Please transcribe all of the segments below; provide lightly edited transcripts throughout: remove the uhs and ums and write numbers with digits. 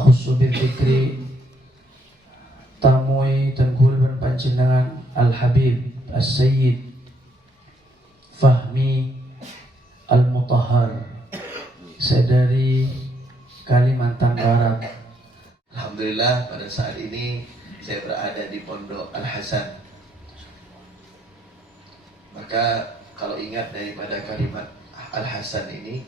akhussu bidzikri tamui tengkul ben panjenengan Al-Habib As-Sayyid Fahmi Al-Mutahhar, saya dari Kalimantan Barat. Alhamdulillah pada saat ini saya berada di Pondok Al-Hasan. Maka kalau ingat daripada kalimat Al-Hasan ini,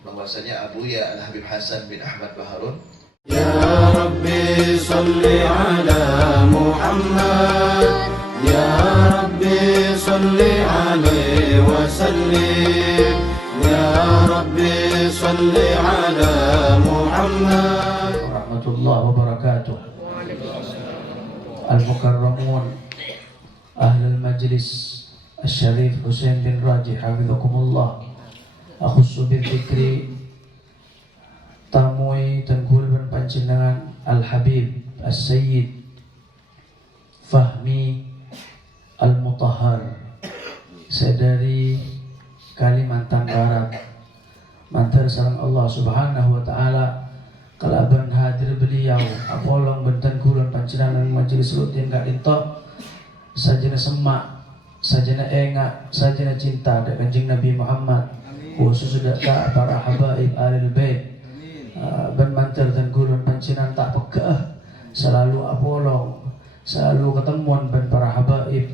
bahwasanya Abuya Al-Habib Hasan bin Ahmad Baharun, Ya Rabbi salli ala Muhammad, Ya Rabbi salli alaihi wa sallim, Ya Rabbi salli ala Muhammad. Warahmatullahi wabarakatuh. Al-Mukarramun Ahlul Majlis Al-Syarif Husain bin Raji Hafidhakumullah, akhussu bidzikri tamui tengkul ben panjenengan Al-Habib As-Sayyid Fahmi Al-Mutahhar, saya dari Kalimantan Barat. Mantar sareng Allah Subhanahu wa taala kalaban hadir beliau apolong benten kulon panjenengan majelis rutin gak dinto sajana semak, sajana engak, sajana cinta dak Kanjeng Nabi Muhammad, khusus dak para habaib Ahlul Bait. Ben mantar dan kulon panjenengan tak pegah selalu apolong, selalu ketemuan ben para habaib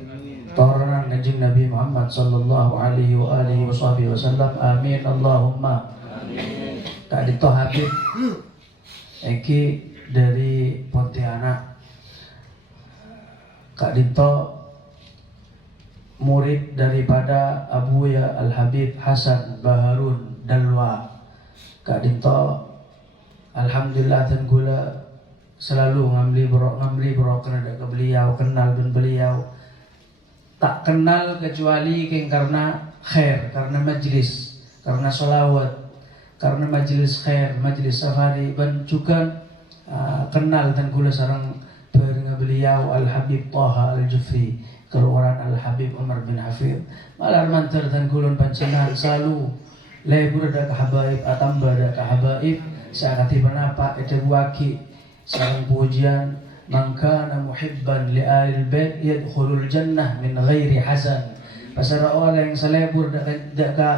toronan Kanjeng Nabi Muhammad sallallahu alaihi wa alihi wasallam. Amin Allahumma amin. Kak Dito Habib Eki dari Pontianak. Kak Dito murid daripada Abuya Al-Habib Hasan Baharun Dalwa. Kak Dito alhamdulillah dan gula selalu ngamli bro kena ke beliau, kenal dengan beliau. Tak kenal kecuali karena khair, karena majlis, karena solawat, karena majlis khair, majlis safari. Dan juga kenal dan gula sarang dengan beliau Al-Habib Taha Al-Jufri, keluaran Al-Habib Umar bin Hafid. Malar mantar dan gulun panjenengan selalu lebur ada kahabaib, atamba ada kahabaib. Saya katiban apa itu waki sarang pujian. Man kana muhibban li ahli bait yadkhulul jannah min ghairi hasan. Pasara orang yang selebur dak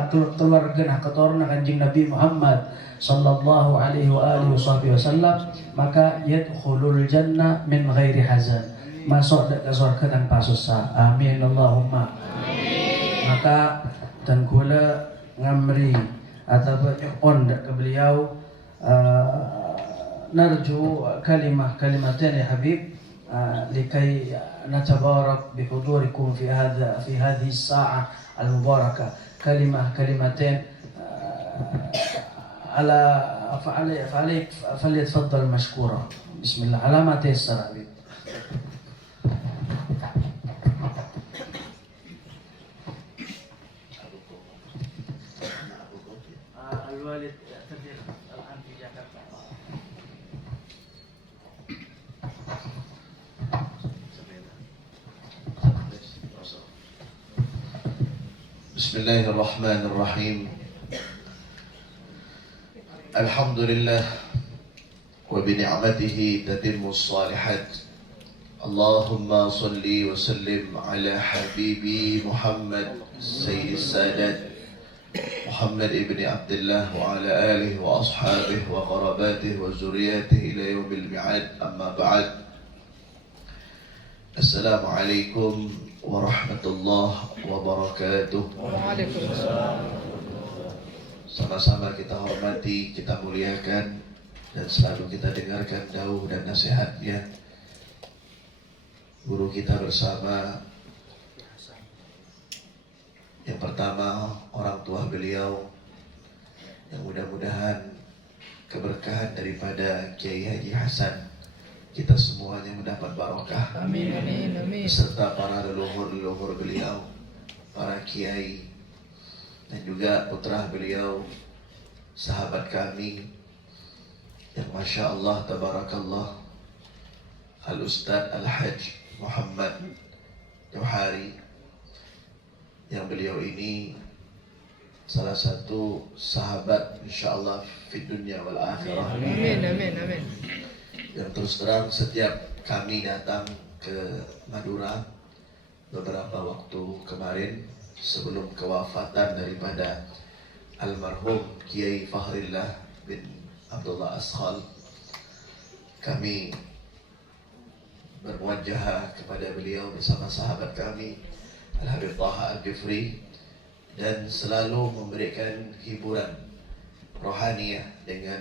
keluarga nah keturunan Kanjeng Nabi Muhammad sallallahu alaihi wa alihi wasallam, maka yadkhulul jannah min ghairi hazan, masuk dak ke surga tanpa susah. Amin Allahumma amin. Maka dan kula ngamri ataupun on dak ke beliau نرجو كلمتين يا حبيب لكي نتبارك بحضوركم في هذه الساعة المباركة. كلمتين فليتفضل مشكورا. بسم الله على ما تيسر حبيب. الوالد يعتذر الآن في جاكرتا. Bismillahirrahmanirrahim. Alhamdulillah wa bi ni'matihi tatimmus shalihat. Allahumma salli wa sallim ala habibi Muhammad sayyidis sadat Muhammad ibn Abdullah wa ala alihi wa ashabihi wa qarabatihi wa zuriyatihi ila yaumil mi'ad. Amma ba'd. Assalamualaikum warahmatullahi wabarakatuh. Waalaikumsalam. Sama-sama kita hormati, kita muliakan, dan selalu kita dengarkan dauh dan nasihatnya guru kita bersama. Yang pertama, orang tua beliau, yang mudah-mudahan keberkahan daripada Kiai Haji Hasan kita semuanya mendapat barokah. Amin, amin, amin. Beserta para leluhur beliau, para kiai, dan juga putra beliau, sahabat kami yang Masya Allah, Tabarakallah, Al-Ustadz Al-Hajj Muhammad Johari, yang beliau ini salah satu sahabat insyaallah fid dunya wal akhirah. Amin, amin, amin. Yang terus terang setiap kami datang ke Madura beberapa waktu kemarin sebelum kewafatan daripada almarhum Kiai Fahrillah bin Abdullah Askhal, kami bermuajahah kepada beliau bersama sahabat kami Al-Habib Taha Al-Jufri, dan selalu memberikan hiburan rohaniah dengan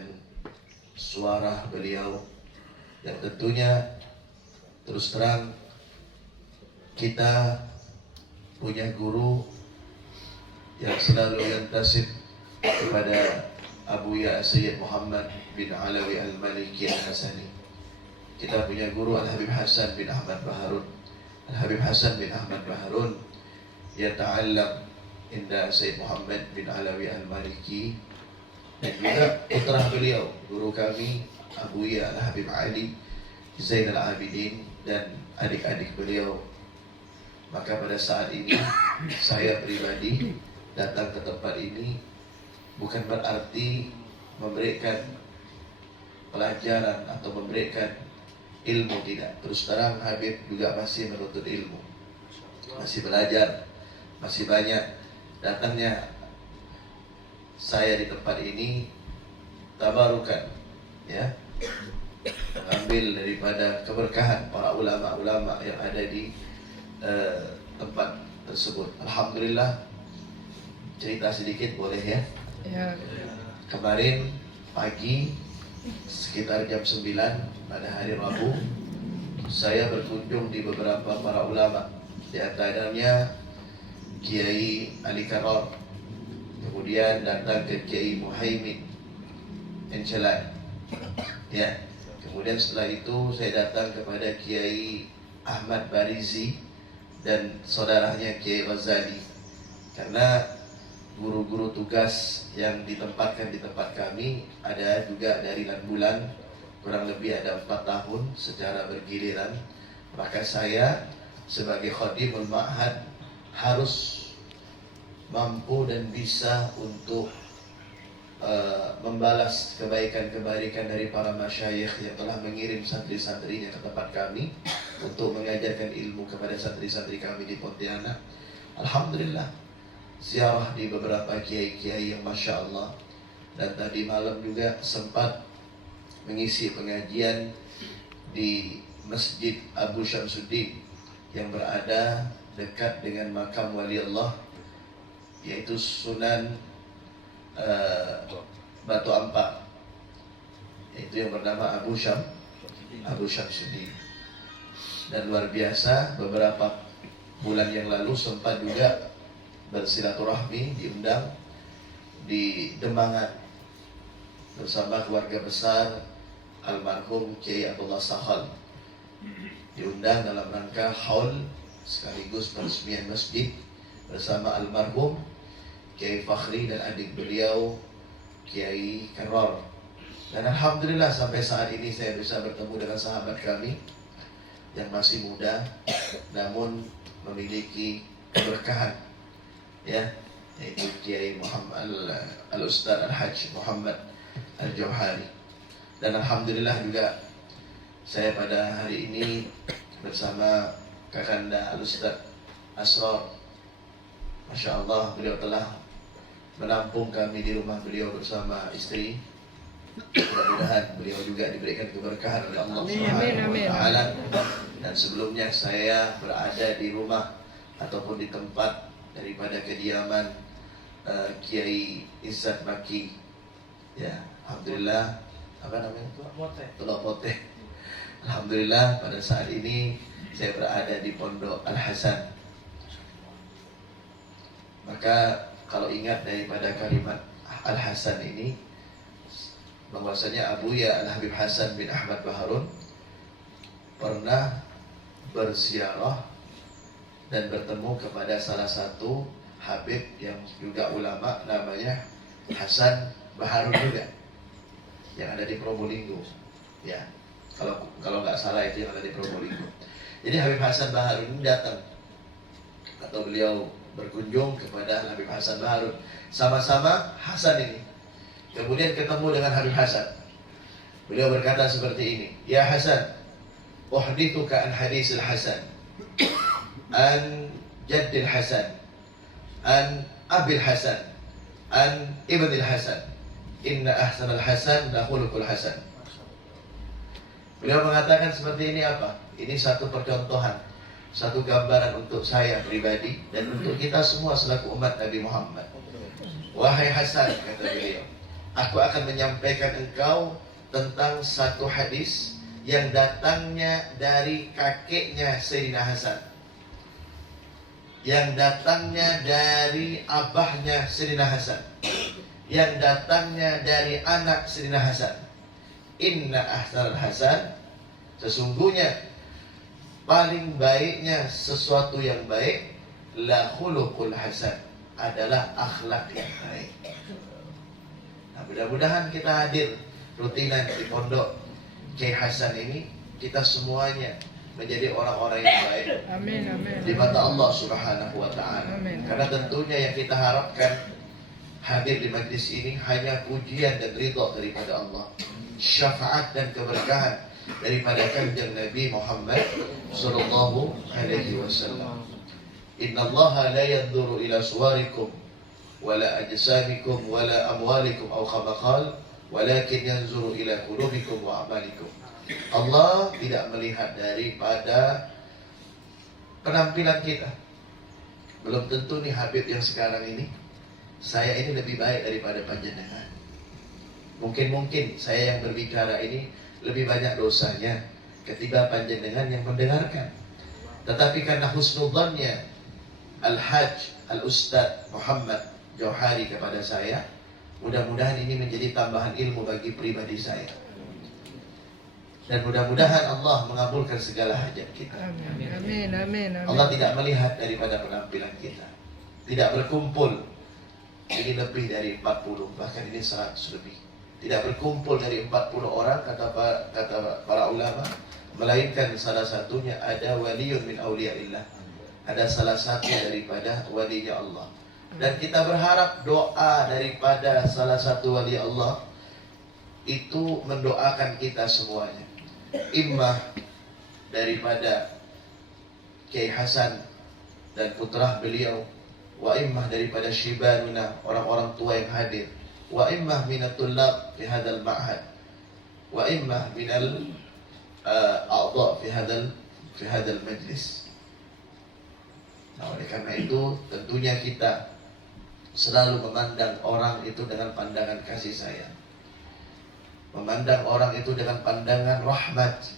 suara beliau yang tentunya terus terang kita punya guru yang selalu yantasib kepada Abuya Sayyid Muhammad bin Alawi Al-Maliki Al-Hasani. Kita punya guru Al-Habib Hasan bin Ahmad Baharun. Al-Habib Hasan bin Ahmad Baharun yata'allam inda Sayyid Muhammad bin Alawi Al-Maliki, dan juga putra beliau, guru kami Abuya Al-Habib Ali Zainal Abidin dan adik-adik beliau. Maka pada saat ini saya pribadi datang ke tempat ini bukan berarti memberikan pelajaran atau memberikan ilmu, tidak. Terus terang Habib juga masih menuntut ilmu, masih belajar, masih banyak. Datangnya saya di tempat ini tabarukan, ya, mengambil daripada keberkahan para ulama-ulama yang ada di tempat tersebut. Alhamdulillah. Cerita sedikit boleh ya? Ya. Kemarin pagi sekitar jam 9 pada hari Rabu, saya berkunjung di beberapa para ulama, di antaranya Kiai Ali Karor, kemudian datang ke Kiai Muhaimin Encelan, ya. Kemudian setelah itu saya datang kepada Kiai Ahmad Barizi dan saudaranya Kiai Ghazali, karena guru-guru tugas yang ditempatkan di tempat kami ada juga dari bulan, kurang lebih ada 4 tahun secara bergiliran. Maka saya sebagai khadimul ma'had harus mampu dan bisa untuk membalas kebaikan-kebaikan dari para masyayikh yang telah mengirim santri-santrinya ke tempat kami untuk mengajarkan ilmu kepada santri-santri kami di Pontianak. Alhamdulillah, ziarah di beberapa kiai-kiai yang Masya Allah. Dan tadi malam juga sempat mengisi pengajian di Masjid Abu Syamsuddin yang berada dekat dengan makam wali Allah, yaitu Sunan Batu Ampar, yaitu yang bernama Abu Syamsuddin. Dan luar biasa, beberapa bulan yang lalu sempat juga bersilaturahmi, diundang di Demangan bersama keluarga besar almarhum Kiai Abdullah Sahal. Diundang dalam rangka haul sekaligus peresmian masjid bersama almarhum Kiai Fakhri dan adik beliau Kiai Karor. Dan alhamdulillah sampai saat ini saya bisa bertemu dengan sahabat kami yang masih muda namun memiliki keberkahan, ya, yaitu Kiai Muhammad Al-Ustaz Al-Hajj Muhammad Al-Jauhari. Dan alhamdulillah juga saya pada hari ini bersama Kakanda Al-Ustaz Asrar. Masya Allah, beliau telah menampung kami di rumah beliau bersama istri. Mudah-mudahan beliau juga diberikan keberkahan oleh Allah Subhanahu wa Ta'ala. Dan sebelumnya saya berada di rumah ataupun di tempat daripada kediaman Kiai Izzat Maki, ya. Alhamdulillah, apa namanya? Tulok Pote. Alhamdulillah pada saat ini saya berada di Pondok Al-Hasan. Maka kalau ingat daripada kalimat Al-Hasan ini, bahwasanya Abuya Al-Habib Hasan bin Ahmad Baharun pernah berziarah dan bertemu kepada salah satu Habib yang juga ulama, namanya Hasan Baharun juga, yang ada di Probolinggo, ya. Kalau nggak salah itu yang ada di Probolinggo. Jadi Habib Hasan Baharun ini datang, atau beliau berkunjung kepada Habib Hasan Baharun. Sama-sama Hasan ini. Kemudian ketemu dengan Habib Hasan. Beliau berkata seperti ini, "Ya Hasan, uhdithuka an hadis al-Hasan, an jaddil Hasan, an abil Hasan, an ibnil Hasan. Inna ahsanal Hasan la khuluqul Hasan." Beliau mengatakan seperti ini apa? Ini satu percontohan, satu gambaran untuk saya pribadi dan untuk kita semua selaku umat Nabi Muhammad. "Wahai Hasan," kata beliau, "aku akan menyampaikan engkau tentang satu hadis yang datangnya dari kakeknya Sayyidina Hasan, yang datangnya dari abahnya Sayyidina Hasan, yang datangnya dari anak Sayyidina Hasan. Inna ahsanal Hasan, sesungguhnya paling baiknya sesuatu yang baik, la khuluqul hasan, adalah akhlak yang baik." Nah, mudah-mudahan kita hadir rutinan di pondok Kiai Hasan ini, kita semuanya menjadi orang-orang yang baik Amin, amin. di mata Allah Subhanahu wa Ta'ala. Amin. Karena tentunya yang kita harapkan hadir di majlis ini hanya pujian dan ridha daripada Allah, syafaat dan keberkahan daripada kanjeng Nabi Muhammad sallallahu alaihi wasallam. Innallaha la yanzuru ila suwarikum wala ajsamikum wala amwalikum aw kama qala walakin yanzuru ila qulubikum wa a'malikum. Allah tidak melihat daripada penampilan kita. Belum tentu nih Habib yang sekarang ini, saya ini lebih baik daripada panjenengan. Mungkin saya yang berbicara ini lebih banyak dosanya ketimbang panjenengan yang mendengarkan. Tetapi karena husnudzannya Al-Hajj Al-Ustadz Muhammad Jauhari kepada saya, mudah-mudahan ini menjadi tambahan ilmu bagi pribadi saya. Dan mudah-mudahan Allah mengabulkan segala hajat kita. Amin, amin, amin. Allah tidak melihat daripada penampilan kita. Tidak berkumpul. Ini lebih dari 40, bahkan ini 100 lebih. Tidak berkumpul dari 40 orang, kata para ulama, melainkan salah satunya ada waliyun min awliyaillah. Ada salah satu daripada walinya Allah. Dan kita berharap doa daripada salah satu wali Allah itu mendoakan kita semuanya. Imah daripada Kiai Hasan dan putra beliau, wa imah daripada syibanuna, orang-orang tua yang hadir, wa imah minat tullab fi hadzal ma'had, wa imah minal a'dha fi hadzal majlis. Nah, oleh karena itu tentunya kita selalu memandang orang itu dengan pandangan kasih sayang, memandang orang itu dengan pandangan rahmat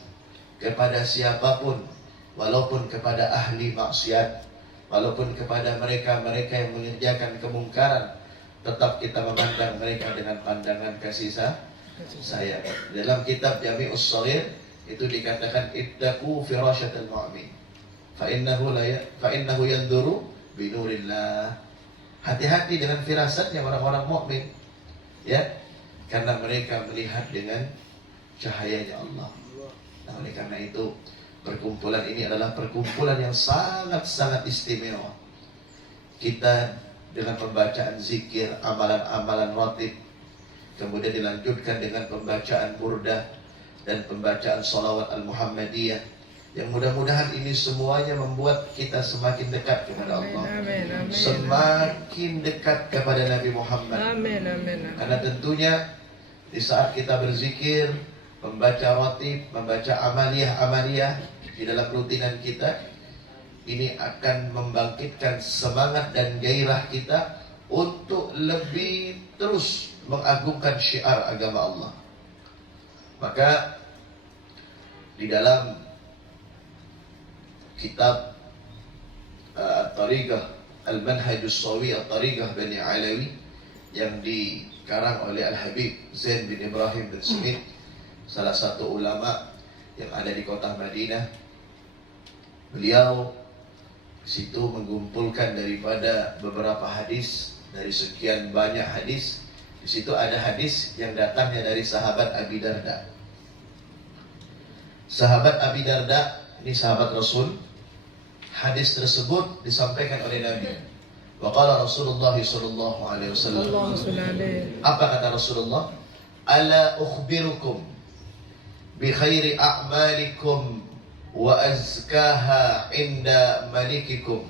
kepada siapapun, walaupun kepada ahli maksiat, walaupun kepada mereka-mereka yang mengerjakan kemungkaran, tetap kita memandang mereka dengan pandangan kasih sayang. Dalam kitab Jami'us Shaghir itu dikatakan ittaqu firasyatal mu'min fa innahu yanzuru binurillah. Hati-hati dengan firasatnya orang-orang mukmin, ya, karena mereka melihat dengan cahayanya Allah. Nah, oleh karena itu perkumpulan ini adalah perkumpulan yang sangat-sangat istimewa. Kita dengan pembacaan zikir, amalan-amalan ratib, kemudian dilanjutkan dengan pembacaan burdah dan pembacaan sholawat al-Muhammadiyah, yang mudah-mudahan ini semuanya membuat kita semakin dekat kepada Allah. Amin, amin. Semakin dekat kepada Nabi Muhammad. Amin, amin. Karena tentunya di saat kita berzikir, membaca ratib, membaca amaliyah di dalam rutinan kita, ini akan membangkitkan semangat dan gairah kita untuk lebih terus mengagungkan syiar agama Allah. Maka di dalam kitab At-Tariqah Al-Manhajus Shawi At-Tariqah Bani Alawi yang dikarang oleh Al-Habib Zain bin Ibrahim bin Smith, salah satu ulama yang ada di kota Madinah, beliau situ mengumpulkan daripada beberapa hadis dari sekian banyak hadis. Di situ ada hadis yang datangnya dari sahabat Abi Darda. Sahabat Abi Darda ini sahabat Rasul. Hadis tersebut disampaikan oleh Nabi Wa qala Rasulullah sallallahu alaihi wasallam. Allahumma salli alaihi. Apa kata Rasulullah? Ala ukhbirukum bi khairi a'malikum wa azkaha inda malikikum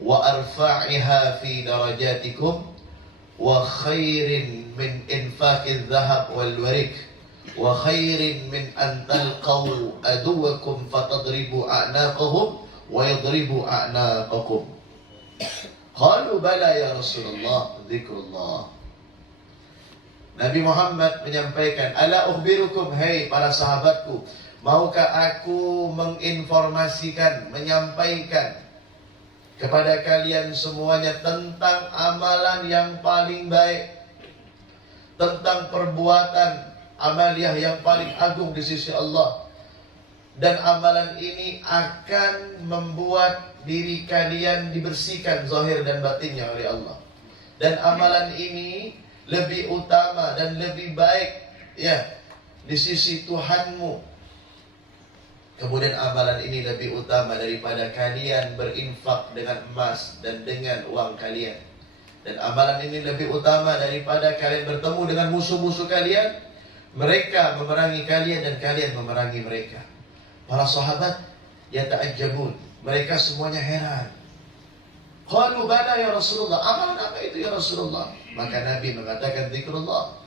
wa arfa'iha fi darajatikum wa khairin min infaqidh dhahab wal warik wa khairin min an talqaw aduwakum fatadribu a'naqahum wa yadribu a'naqakum. Qalu bala ya Rasulullah, dzikrullah. Nabi Muhammad menyampaikan, ala ukhbirukum, hai para sahabatku, maukah aku menginformasikan, menyampaikan kepada kalian semuanya tentang amalan yang paling baik, tentang perbuatan amaliyah yang paling agung di sisi Allah. Dan amalan ini akan membuat diri kalian dibersihkan zahir dan batinnya oleh Allah. Dan amalan ini lebih utama dan lebih baik ya di sisi Tuhanmu. Kemudian amalan ini lebih utama daripada kalian berinfak dengan emas dan dengan uang kalian. Dan amalan ini lebih utama daripada kalian bertemu dengan musuh-musuh kalian, mereka memerangi kalian dan kalian memerangi mereka. Para sahabat yata'ajjabun, mereka semuanya heran. Qalu bala ya Rasulullah, amalan apa itu ya Rasulullah? Maka Nabi mengatakan zikrullah,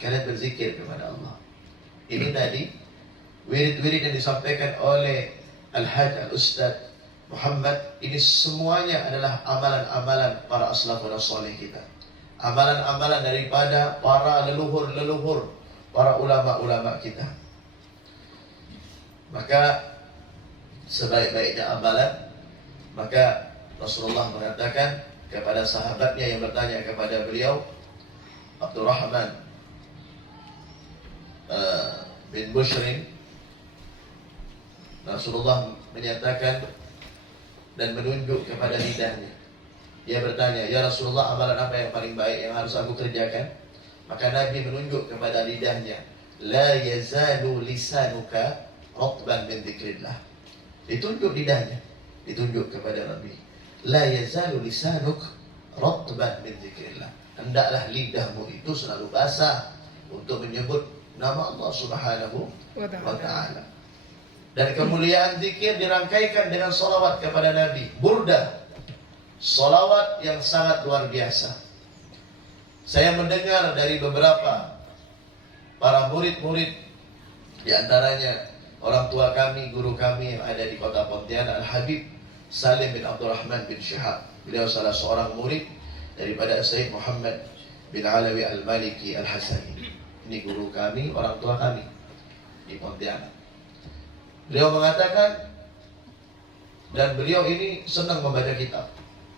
kalian berzikir kepada Allah. Ini tadi wirid-wirid yang disampaikan oleh Al-Hajj Al-Ustadz Muhammad, ini semuanya adalah amalan-amalan para aslafun as-salih kita. Amalan-amalan daripada para leluhur-leluhur, para ulama-ulama kita. Maka sebaik-baiknya amalan, maka Rasulullah mengatakan kepada sahabatnya yang bertanya kepada beliau, Abdurrahman bin Bushrin, Rasulullah menyatakan dan menunjuk kepada lidahnya. Dia bertanya, ya Rasulullah, amalan apa yang paling baik yang harus aku kerjakan? Maka Nabi menunjuk kepada lidahnya, la yazalu lisanuka ratban min dzikrillah. Ditunjuk lidahnya, ditunjuk kepada Nabi, la yazalu lisanuk ratban min dzikrillah. Hendaklah lidahmu itu selalu basah untuk menyebut nama Allah Subhanahu wa ta'ala. Dan kemuliaan zikir dirangkaikan dengan salawat kepada Nabi. Burdah, salawat yang sangat luar biasa. Saya mendengar dari beberapa para murid-murid, di antaranya orang tua kami, guru kami yang ada di kota Pontianak, Al-Habib Salim bin Abdurrahman bin Syihab. Beliau salah seorang murid daripada Sayyid Muhammad bin Alawi Al-Maliki Al-Hasani. Ini guru kami, orang tua kami di Pontianak. Beliau mengatakan, dan beliau ini senang membaca kitab.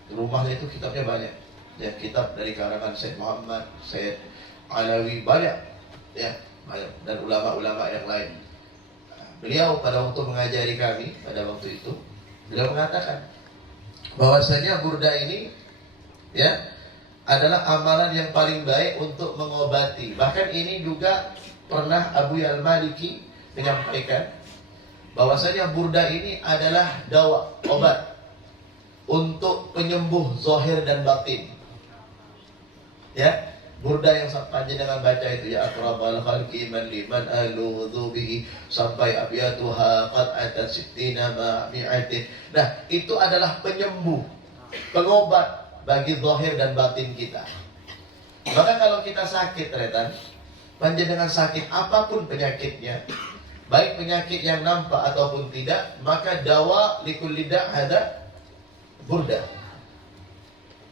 Di rumahnya itu kitabnya banyak. Ya, kitab dari karangan Sayyid Muhammad, Sayyid Alawi, banyak. Ya, banyak. Dan ulama-ulama yang lain. Beliau pada waktu mengajari kami, pada waktu itu, beliau mengatakan bahwasanya burda ini ya adalah amalan yang paling baik untuk mengobati. Bahkan ini juga pernah Abu Al-Maliki menyampaikan bahwasanya burda ini adalah dawa, obat untuk penyembuh zahir dan batin. Ya, burda yang panjenengan baca itu, ya akrabal khalqi man liman aludhu bihi, sampai abiyatuha qad atat sittina ma'mi'atin. Nah, itu adalah penyembuh, pengobat bagi zahir dan batin kita. Maka kalau kita sakit, retan, panjenengan sakit apapun penyakitnya, baik penyakit yang nampak ataupun tidak, maka dawa likulli da' ada burda.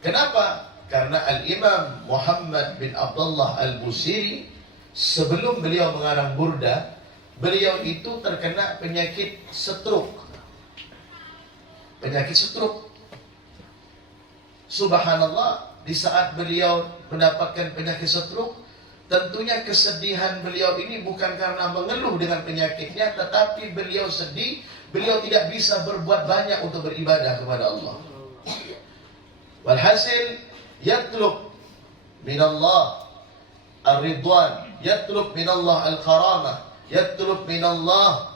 Kenapa? Karena Al-Imam Muhammad bin Abdullah Al-Busiri, sebelum beliau mengarang burda, beliau itu terkena penyakit stroke. Penyakit stroke. Subhanallah, di saat beliau mendapatkan penyakit stroke, tentunya kesedihan beliau ini bukan karena mengeluh dengan penyakitnya, tetapi beliau sedih, beliau tidak bisa berbuat banyak untuk beribadah kepada Allah. Walhasil, yatlub minallah ar-ridwan, yatlub minallah al-karamah, yatlub minallah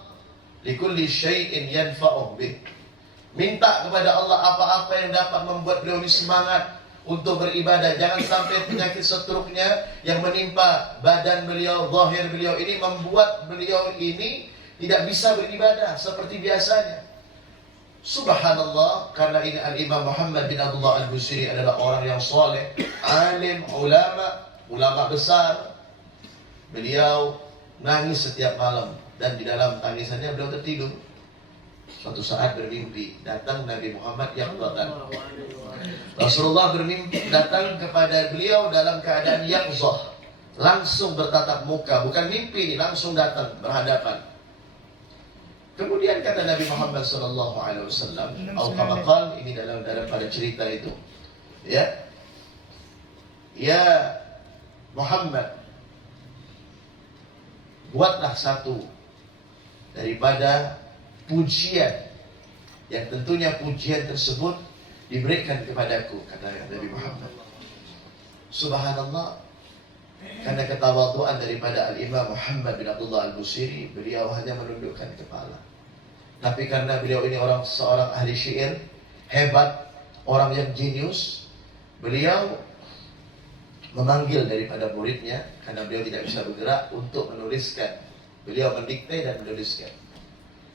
likulli syai'in yanfa'uh bih. Minta kepada Allah apa-apa yang dapat membuat beliau ini semangat untuk beribadah. Jangan sampai penyakit stroke-nya yang menimpa badan beliau, zahir beliau ini membuat beliau ini tidak bisa beribadah seperti biasanya. Subhanallah, karena ini Al-Imam Muhammad bin Abdullah Al-Busiri adalah orang yang soleh, alim, ulama besar. Beliau nangis setiap malam, dan di dalam tangisannya beliau tertidur. Suatu saat bermimpi, datang Nabi Muhammad yang datang. Rasulullah bermimpi datang kepada beliau dalam keadaan yaqzah, langsung bertatap muka, bukan mimpi, langsung datang berhadapan. Kemudian kata Nabi Muhammad sallallahu alaihi wasallam, atau kama qala, ini daripada cerita itu, ya Muhammad, buatlah satu daripada pujian yang tentunya pujian tersebut diberikan kepadaku, kata Nabi Muhammad. Subhanallah, karena ketawaduan daripada Al-Imam Muhammad bin Abdullah Al-Busiri, beliau hanya menundukkan kepala. Tapi karena beliau ini seorang ahli syair hebat, orang yang jenius, beliau memanggil daripada muridnya, karena beliau tidak bisa bergerak, untuk menuliskan. Beliau mendikte dan menuliskan.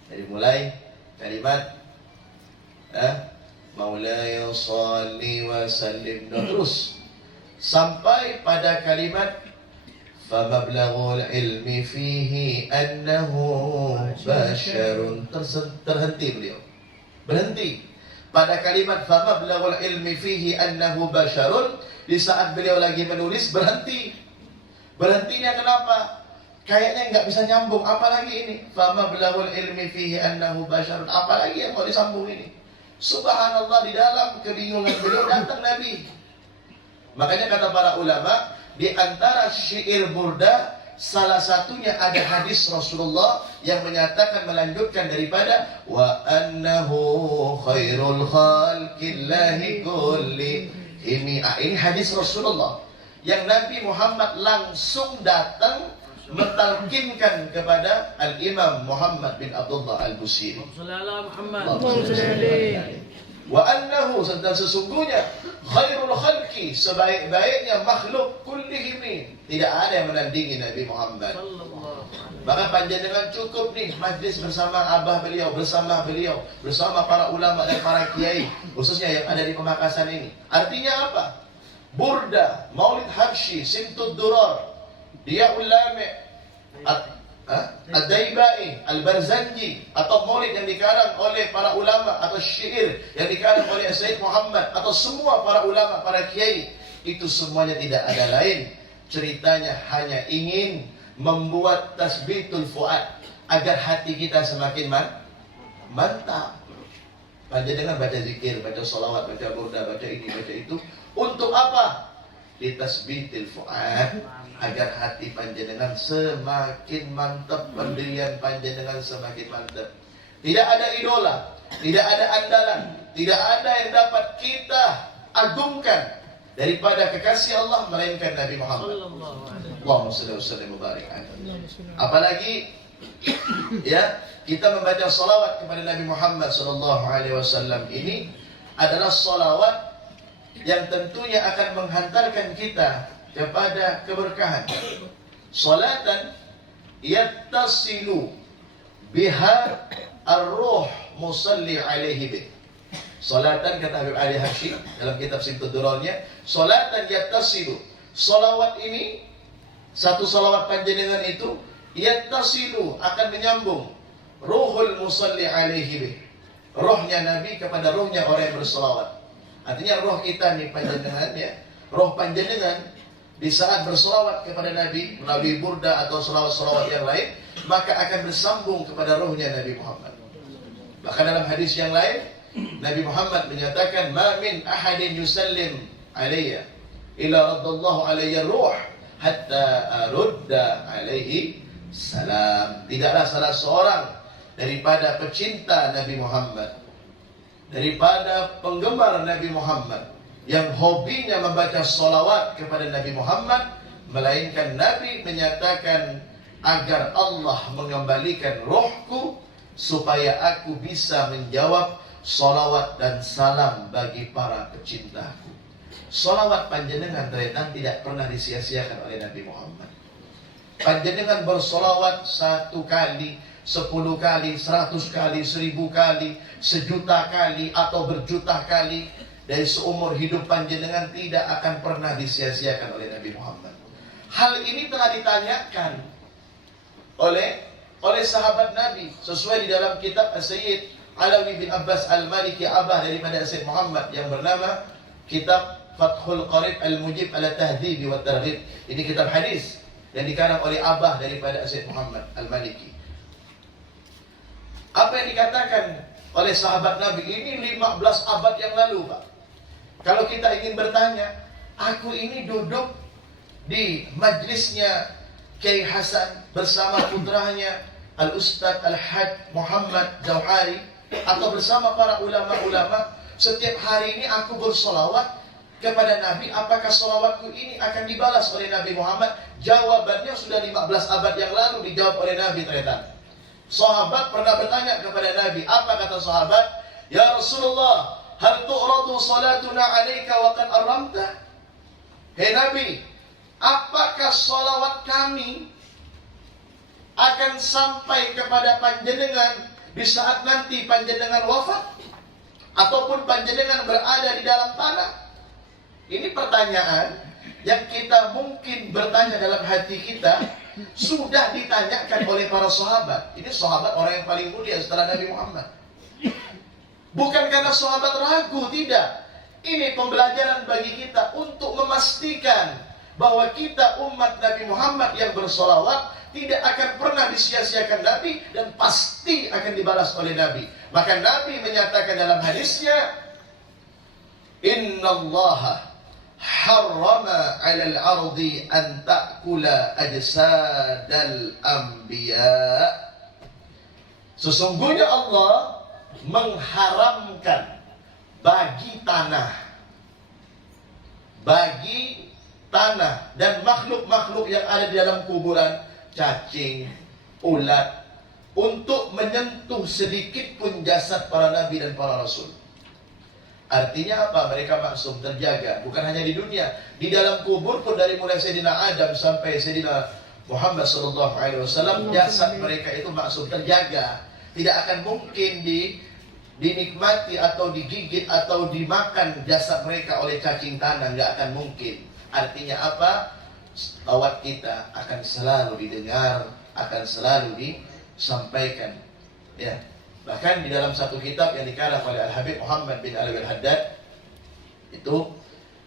Dari mulai kalimat Maulaya salli wa sallim, terus sampai pada kalimat famablaghul ilmi fihi annahu basharun. Terhenti beliau, berhenti pada kalimat famablaghul ilmi fihi annahu basharun. Di saat beliau lagi menulis berhenti. Berhentinya kenapa? Kayaknya nggak bisa nyambung. Apalagi ini famablaghul ilmi fihi annahu basharun, apalagi yang mau disambung ini? Subhanallah, di dalam kebingungan beliau datang Nabi. Makanya kata para ulama, di antara syair burda, salah satunya ada hadis Rasulullah yang menyatakan, melanjutkan daripada wa annahu khairul khalqillahi kulli. Ini hadis Rasulullah yang Nabi Muhammad langsung datang mentalkinkan kepada Al-Imam Muhammad bin Abdullah Al-Busiri. Wa annahu, dan sesungguhnya khairul khalqi, sebaik-baiknya makhluk kullihim, tidak ada yang menandingi Nabi Muhammad. Maka panjenengan cukup nih majlis bersama abah beliau, bersama para ulama dan para kiai, khususnya yang ada di Pemakasan ini. Artinya apa? Burda, Maulid Habsyi, Simtud Durar, Dia Ulame, Ad-Daibai, Al-Barzanji, atau maulid yang dikarang oleh para ulama, atau syair yang dikarang oleh Sayyid Muhammad, atau semua para ulama, para kiai, itu semuanya tidak ada lain, ceritanya hanya ingin membuat tasbitul fuad, agar hati kita semakin mantap. Panjenengan baca zikir, baca sholawat, baca burda, baca ini, baca itu, untuk apa? Litasbitil fuad, agar hati panjenengan semakin mantap, pendirian panjenengan semakin mantap. Tidak ada idola, tidak ada andalan, tidak ada yang dapat kita agungkan daripada kekasih Allah melainkan Nabi Muhammad. Allahumma shalli wa sallim wa barik alaihi. Apalagi ya, kita membaca salawat kepada Nabi Muhammad sallallahu alaihi wasallam ini adalah salawat yang tentunya akan menghantarkan kita kepada keberkahan. Salatan yattasilu biha ar-ruh musalli alaihi bih. Salatan, kata Habib Ali Habsyi dalam kitab Simtud Durarnya, salatan yattasilu, salawat ini, satu salawat panjenengan itu yattasilu, akan menyambung ruhul musalli alaihi bih, rohnya Nabi kepada rohnya orang yang bersalawat. Artinya roh kita nih panjenengan, ya, roh panjenengan di saat berselawat kepada Nabi melalui burda atau selawat-selawat yang lain, maka akan bersambung kepada rohnya Nabi Muhammad. Bahkan dalam hadis yang lain, Nabi Muhammad menyatakan, ma min ahadin yusallim alayya illa raddallahu alayya ruh hatta arudda alaihi salam. Tidaklah salah seorang daripada pecinta Nabi Muhammad, daripada penggemar Nabi Muhammad, yang hobinya membaca salawat kepada Nabi Muhammad, melainkan Nabi menyatakan agar Allah mengembalikan rohku supaya aku bisa menjawab salawat dan salam bagi para pecintaku. Salawat panjenengan tretan tidak pernah disia-siakan oleh Nabi Muhammad. Panjenengan bersolawat 1 kali, 10 kali, 100 kali, 1000 kali, 1.000.000 kali, atau berjuta kali dari seumur hidup panjenengan tidak akan pernah disia-siakan oleh Nabi Muhammad. Hal ini telah ditanyakan oleh sahabat Nabi sesuai di dalam kitab Sayyid Alawi bin Abbas Al-Maliki, abah daripada Sayyid Muhammad, yang bernama kitab Fathul Qarib Al-Mujib ala Tahdhib wa Targhib. Ini kitab hadis yang dikarang oleh abah daripada Sayyid Muhammad Al-Maliki. Apa yang dikatakan oleh sahabat Nabi ini 15 abad yang lalu, Pak. Kalau kita ingin bertanya, aku ini duduk di majlisnya Kiai Hasan bersama putranya Al-Ustadz Al-Haj Muhammad Jauhari, atau bersama para ulama-ulama, setiap hari ini aku bersolawat kepada Nabi, apakah solawatku ini akan dibalas oleh Nabi Muhammad? Jawabannya sudah 15 abad yang lalu dijawab oleh Nabi ternyata. Sahabat pernah bertanya kepada Nabi, apa kata sahabat? Ya Rasulullah, hal tu'radu salatuna alaika wa qad arramta? Hei Nabi, apakah salawat kami akan sampai kepada panjenengan di saat nanti panjenengan wafat, ataupun panjenengan berada di dalam tanah? Ini pertanyaan yang kita mungkin bertanya dalam hati kita, sudah ditanyakan oleh para sahabat. Ini sahabat orang yang paling mulia setelah Nabi Muhammad. Bukan karena sahabat ragu, tidak. Ini pembelajaran bagi kita untuk memastikan bahwa kita umat Nabi Muhammad yang bersolawat tidak akan pernah disia-siakan Nabi, dan pasti akan dibalas oleh Nabi. Maka Nabi menyatakan dalam hadisnya, Innallaha harrama 'alal ardi an ta'kula ajsadal anbiya. Sesungguhnya Allah mengharamkan bagi tanah dan makhluk-makhluk yang ada di dalam kuburan, cacing, ulat, untuk menyentuh sedikit pun jasad para nabi dan para rasul. Artinya apa? Mereka maksum, terjaga. Bukan hanya di dunia, di dalam kubur pun, dari mulai Sayyidina Adam sampai Sayyidina Muhammad SAW, jasad mereka itu maksum, terjaga. Tidak akan mungkin dinikmati atau digigit atau dimakan jasad mereka oleh cacing tanah, nggak akan mungkin. Artinya apa? Salawat kita akan selalu didengar, akan selalu disampaikan. Ya. Bahkan di dalam satu kitab yang dikarang oleh Al-Habib Muhammad bin Alawi Al-Haddad, itu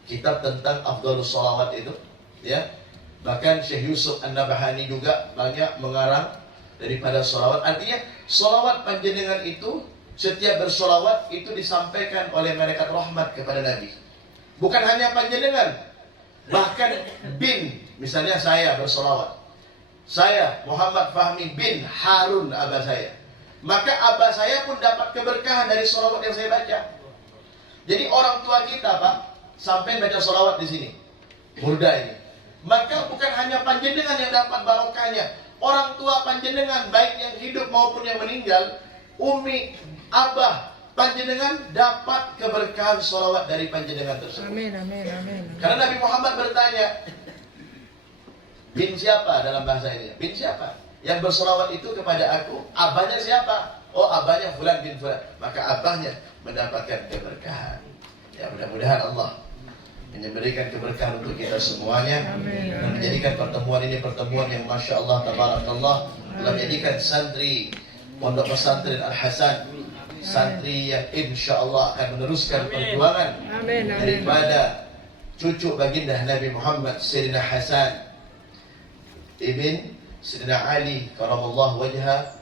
kitab tentang Afdhalus Salawat itu, ya. Bahkan Syekh Yusuf An-Nabahani juga banyak mengarang daripada salawat. Artinya salawat panjenengan itu, setiap bersalawat itu disampaikan oleh malaikat rahmat kepada Nabi. Bukan hanya panjenengan, bahkan misalnya saya bersalawat, saya Muhammad Fahmi bin Harun abah saya, maka abah saya pun dapat keberkahan dari salawat yang saya baca. Jadi orang tua kita, Pak, sampai baca salawat di sini, burda ini, maka bukan hanya panjenengan yang dapat barokahnya, orang tua panjenengan baik yang hidup maupun yang meninggal, umi, abah panjenengan dapat keberkahan salawat dari panjenengan tersebut. Amin, amin, amin. Karena Nabi Muhammad bertanya, bin siapa dalam bahasa ini? Bin siapa? Yang bersolawat itu kepada aku, abahnya siapa? Oh, abahnya fulan bin fulan. Maka abahnya mendapatkan keberkahan. Ya, mudah-mudahan Allah memberikan keberkahan untuk kita semuanya. Amin. Dan menjadikan pertemuan ini pertemuan yang Masya Allah, Tabarakallah, telah menjadikan santri Pondok Pesantren Al-Hasan, santri yang insya Allah akan meneruskan perjuangan daripada cucu baginda Nabi Muhammad, Sayyidina Hasan ibn Sayyidina Ali karamallahu wajha.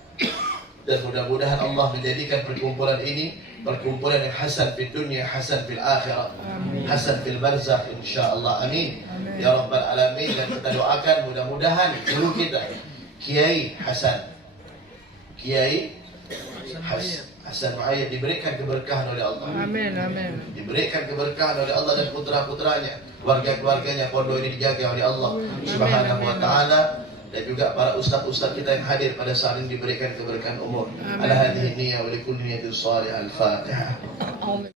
Dan mudah-mudahan Allah menjadikan perkumpulan ini perkumpulan yang hasan fid dunia, hasan fil akhirah, hasan fil barzakh insyaallah. Amin ya rabbal alamin. Dan kita doakan mudah-mudahan guru kita Kiai Hasan Muayyad diberikan keberkahan oleh Allah. Amin, amin. Diberikan keberkahan oleh Allah dan putra-putranya, keluarga-keluarganya. Pondok ini dijaga oleh Allah Subhanahu wa taala. dan juga para ustaz-ustaz kita yang hadir pada saat ini diberikan keberkahan umur. Amin. Ala hadhihi niyyah wa likulli niyyatin shalihah. Al-Fatihah. Amin.